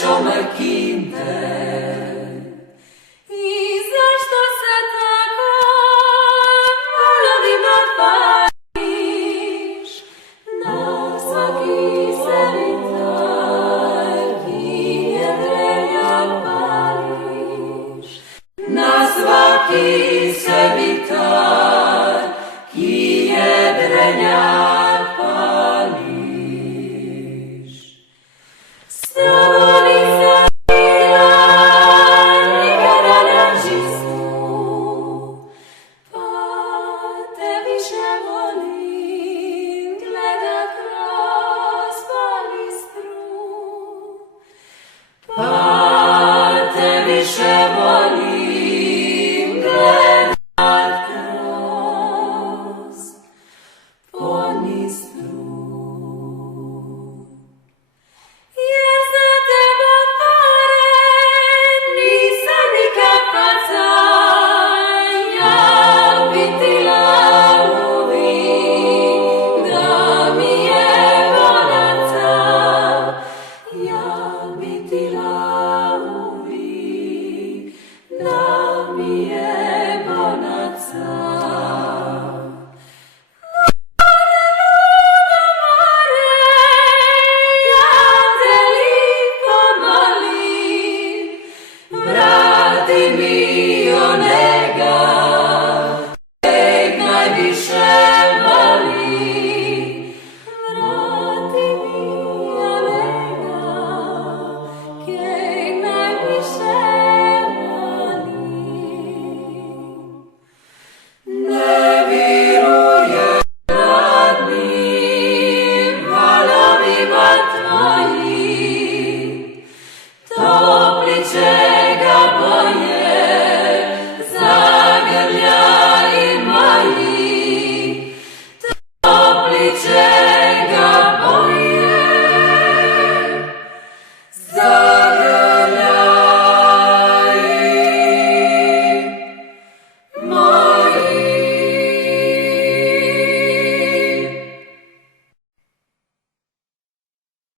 šome kinte. I zašto se tako mladima pališ, na svaki sebi taki jedrenja pališ, Na svaki sebi taki jedrenja pališ. Stani se nikada ne čistu, pa te više volim gledat kroz palistru. Pa te više volim gledat kroz ponistru. Jer za teba pare nisam nikad faca, ja vidila uvijek da mi je bonaca, ja